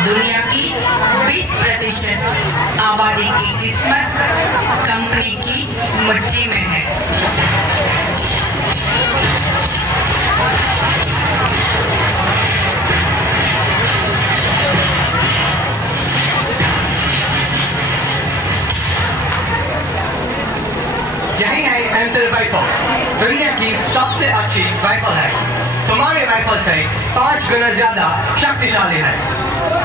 दुनिया की 20% आबादी की किस्मत कंपनी की मुट्ठी में है। यही है एंटर राइफल, दुनिया की सबसे अच्छी राइफल है। तुम्हारे राइफल से 5 गुना ज्यादा शक्तिशाली है।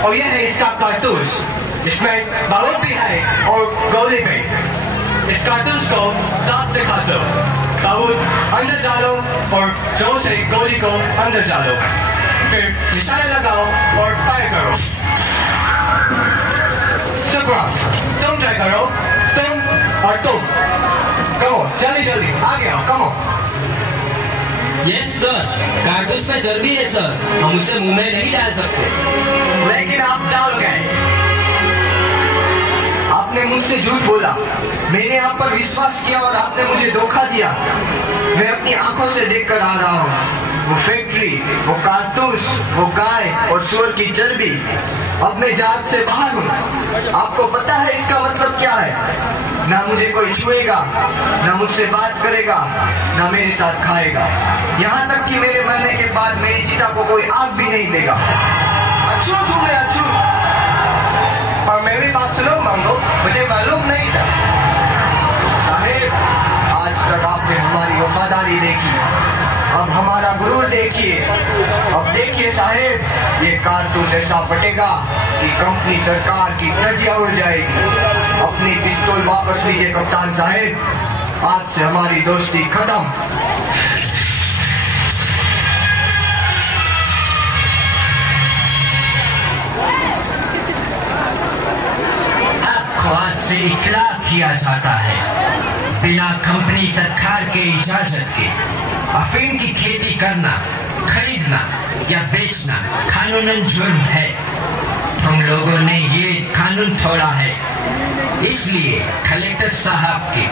और यह है इसका कारतूस, इसमें बारूद भी है और गोली भी। इस कारतूस को दांत से काटो, बारूद अंदर डालो और जोर से गोली को अंदर डालो, फिर निशाना लगाओ और फायर करो। तुम ट्राई करो, तुम और तुम। कमो, जल्दी जल्दी आगे आओ, कमो। यस सर, कारतूस में चर्बी है सर, हम उसे मुंह में नहीं डाल सकते। लेकिन आप डाल गए। आपने मुझसे झूठ बोला, मैंने आप पर विश्वास किया और आपने मुझे धोखा दिया। मैं अपनी आंखों से देखकर आ रहा हूँ, वो फैक्ट्री, वो कारतूस, वो गाय और सुअर की चर्बी। अब मैं जात से बाहर हूँ। आपको पता है इसका मतलब क्या है? ना मुझे कोई छुएगा, ना मुझसे बात करेगा, ना मेरे साथ खाएगा। यहाँ तक कि मेरे मरने के बाद मेरी चिता को कोई आग भी नहीं देगा। अछूत हूँ मैं, अछूत। और मेरी बात सुनो मांगो, मुझे मालूम नहीं था। साहेब, आज तक आपने हमारी वफादारी देखी, अब हमारा गुरूर देखिए। अब देखिए साहेब, ये कारतूस ऐसा फटेगा कि कंपनी सरकार की धज्जियां उड़ जाएगी। अपनी पिस्तौल वापस लीजिए कप्तान साहेब, आज से हमारी दोस्ती खत्म। आपको आज से इत्तला किया जाता है, बिना कंपनी सरकार के इजाजत के अफीम की खेती करना, खरीदना या बेचना कानूनन जुर्म है। तुम लोगों ने ये कानून तोड़ा है, इसलिए कलेक्टर साहब के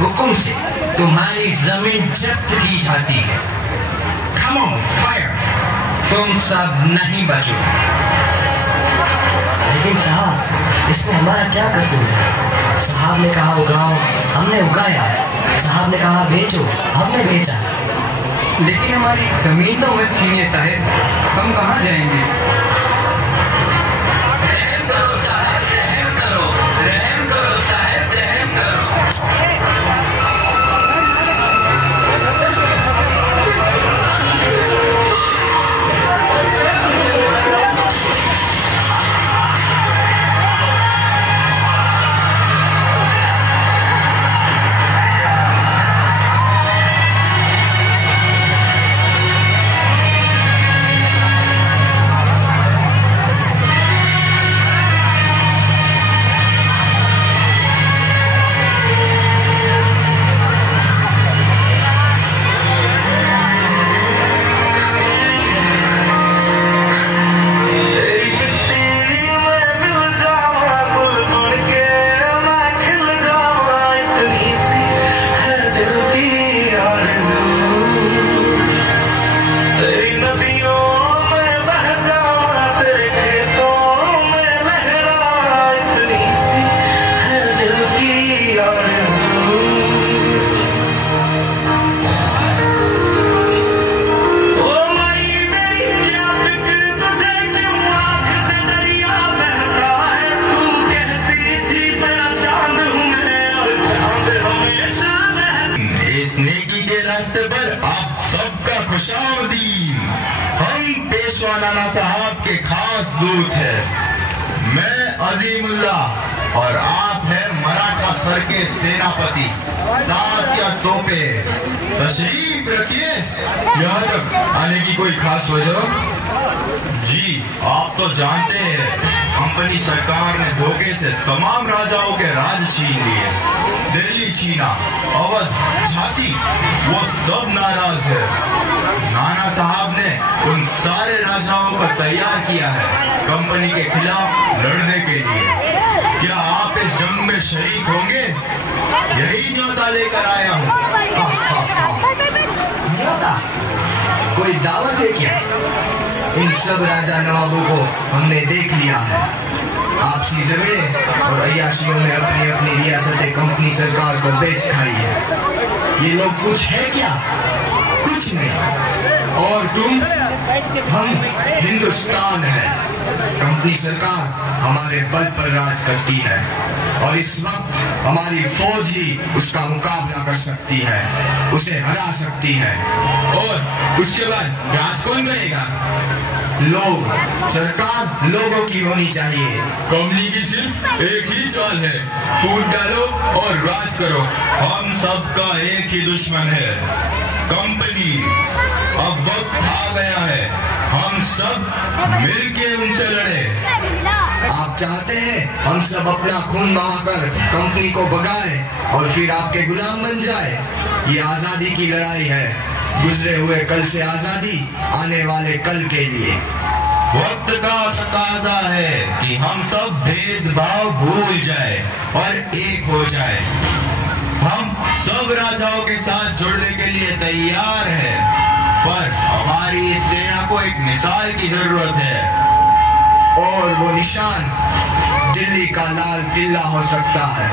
हुक्म से तुम्हारी जमीन जब्त की जाती है। Come on, fire! तुम सब नहीं बचोगे। लेकिन साहब, इसमें हमारा क्या कसूर है? साहब ने कहा उगाओ, हमने उगाया। साहब ने कहा बेचो, हमने बेचा। लेकिन हमारी जमीन तो मत छीनिए साहब, हम कहाँ जाएंगे? रहम करो साहब, रहम करो, रहम करो साहब, रहम करो। नाना साहब के खास दूत है। मैं अजीमुल्लाह और आप है मराठा सर के सेनापति। दांत या तोपे, तशरीफ रखिए। यहाँ तक आने की कोई खास वजह? जी, आप तो जानते हैं कंपनी सरकार ने धोखे से तमाम राजाओं के राज छीन लिए। दिल्ली छीना, अवध, झांसी, वो सब नाराज है। नाना साहब ने उन सारे राजाओं को तैयार किया है कंपनी के खिलाफ लड़ने के लिए। क्या आप इस जंग में शरीक होंगे? यही न्योता लेकर आया हूँ। न्योता? कोई दावत है क्या? इन सब राजा नवाबों को हमने देख लिया है। आपसी जगह और अय्याशियों में अपनी अपनी रियासतें कंपनी सरकार को बेच खाई है। ये लोग कुछ है क्या? कुछ नहीं। और तुम? हम हिंदुस्तान है। कंपनी सरकार हमारे बल पर राज करती है और इस वक्त हमारी फौज ही उसका मुकाबला कर सकती है, उसे हरा सकती है। और उसके बाद राज कौन करेगा? लोग। सरकार लोगों की होनी चाहिए। कंपनी की सिर्फ एक ही चाल है, फूट डालो और राज करो। हम सबका एक ही दुश्मन है, कंपनी। अब वक्त आ गया है, हम सब मिलके उनसे लड़े। आप चाहते हैं हम सब अपना खून बहाकर कंपनी को भगाएं और फिर आपके गुलाम बन जाए? ये आजादी की लड़ाई है, गुजरे हुए कल से आजादी, आने वाले कल के लिए। वक्त का तकाजा है कि हम सब भेदभाव भूल जाए और एक हो जाए। हम सब राजाओं के साथ जुड़ने के लिए तैयार हैं, पर हमारी इस सेना को एक मिसाल की जरूरत है। और वो निशान दिल्ली का लाल किला हो सकता है।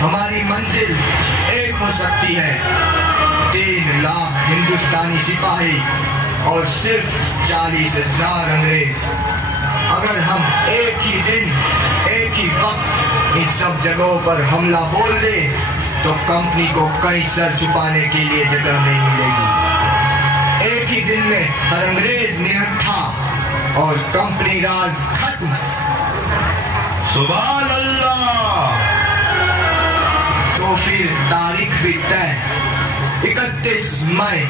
हमारी मंजिल एक हो सकती है, 3 लाख हिंदुस्तानी सिपाही और सिर्फ 40,000 अंग्रेज। अगर हम एक ही दिन एक ही वक्त इन सब जगहों पर हमला बोल दे तो कंपनी को कहीं सर छुपाने के लिए जगह नहीं मिलेगी। एक ही दिन में हर अंग्रेज निहत्था और कंपनी राज खत्म। सुभान अल्लाह। तो फिर तारीख भी तय, 31 मई।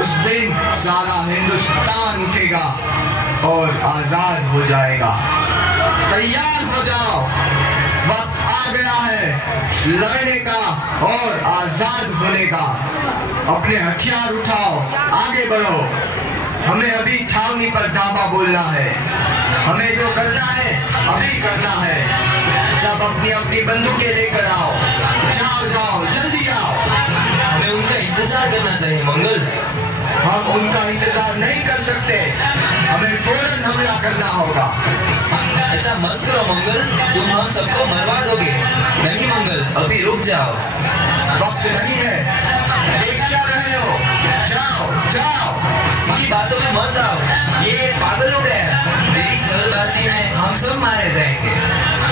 उस दिन सारा हिंदुस्तान उठेगा और आजाद हो जाएगा। तैयार हो जाओ, वक्त आ गया है लड़ने का और आजाद होने का। अपने हथियार उठाओ, आगे बढ़ो। हमें अभी छावनी पर धावा बोलना है। हमें जो करना है अभी करना है। सब अपनी अपनी बंदूकें लेकर आओ। जाओ जाओ, जल्दी आओ। हमें उनका इंतजार करना चाहिए मंगल। हम उनका इंतजार नहीं कर सकते, हमें फौरन हमला करना होगा। ऐसा मत करो मंगल, तुम हम सबको मरवा दोगे। नहीं मंगल, अभी रुक जाओ। वक्त नहीं है, देख क्या रहे हो? जाओ जाओ। इनकी बातों में मत आओ, ये पागल हो गए। मेरी जल्दबाजी में हम सब मारे जाएंगे।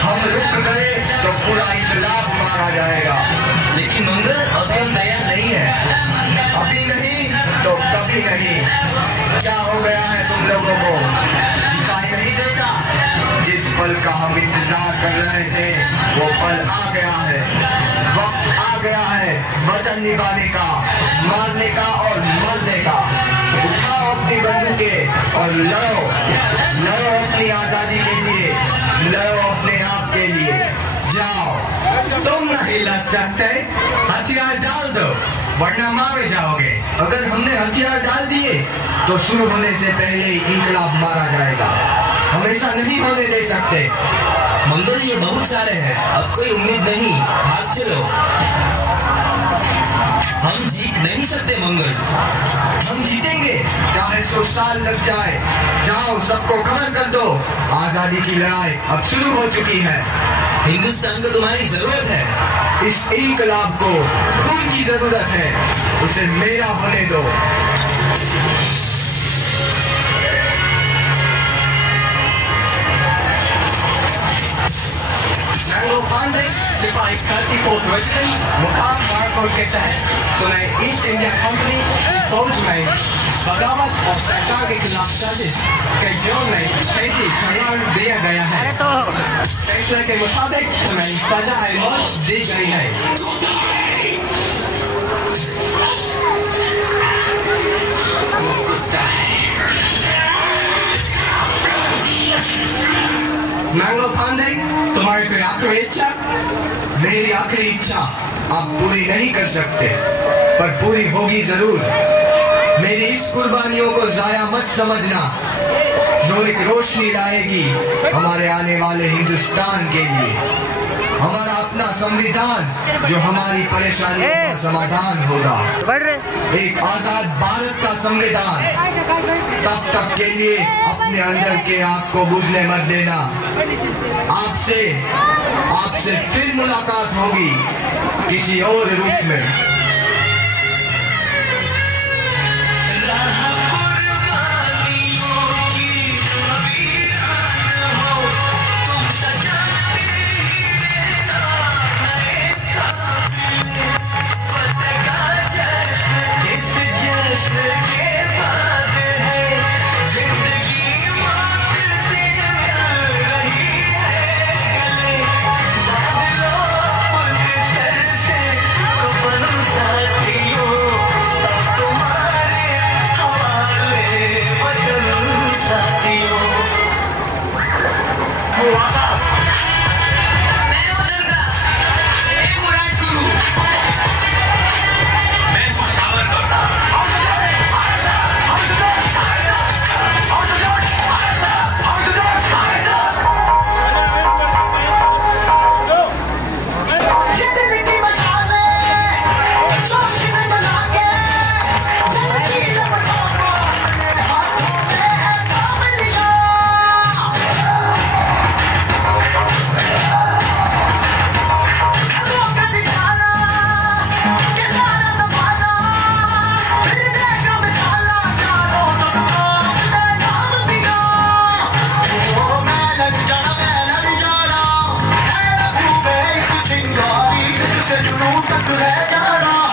हम रुक गए तो पूरा इनकलाब मारा जाएगा। लेकिन मंगल, अभी हम तैयार नहीं है। अभी नहीं तो कभी नहीं। क्या हो गया है तुम लोगों को? दिखाई नहीं देता? जिस पल का हम इंतजार कर रहे थे वो पल आ गया है। वक्त आ गया है वचन निभाने का, मारने का और मरने का। उठाओ अपनी बंदूकें और लड़ो। लड़ो अपनी आजादी के लिए, लड़ो अपने आप के लिए। जाओ। तुम नहीं लड़ सकते, हथियार डाल दो वरना मारे जाओगे। अगर हमने हथियार डाल दिए तो शुरू होने से पहले ही इंकलाब मारा जाएगा। हम ऐसा नहीं होने दे सकते। मंगल, ये बहुत सारे हैं, अब कोई उम्मीद नहीं, भाग चलो। हम जीत नहीं सकते मंगल। हम जीतेंगे, चाहे 100 साल लग जाए। जाओ, सबको खबर कर दो, आजादी की लड़ाई अब शुरू हो चुकी है। हिंदुस्तान को तुम्हारी जरूरत है। इस इंकलाब को खून की जरूरत है, उसे मेरा होने दो। मैंगो पांडे, सिपाही 34th रेजिमेंट, मुकाम मार्कोल के तहत तुम्हें ईस्ट इंडिया कंपनी की फौज में बगावत और सरकार के खिलाफ साजिश के जुर्म में कैदी करार दिया गया है। फैसले के मुताबिक तुम्हें सजाए मौत दी गई है। मैंगो पांडे, तुम्हारी कोई आखिरी इच्छा? मेरी आखिरी इच्छा आप पूरी नहीं कर सकते, पर पूरी होगी जरूर। मेरी इस कुर्बानियों को जाया मत समझना, जो एक रोशनी लाएगी हमारे आने वाले हिंदुस्तान के लिए। हमारा अपना संविधान जो हमारी परेशानियों का समाधान होगा, एक आजाद भारत का संविधान। तब तक के लिए अपने अंदर के आग को बुझने मत देना। आपसे फिर मुलाकात होगी किसी और रूप में। जुनून तक रह जाना।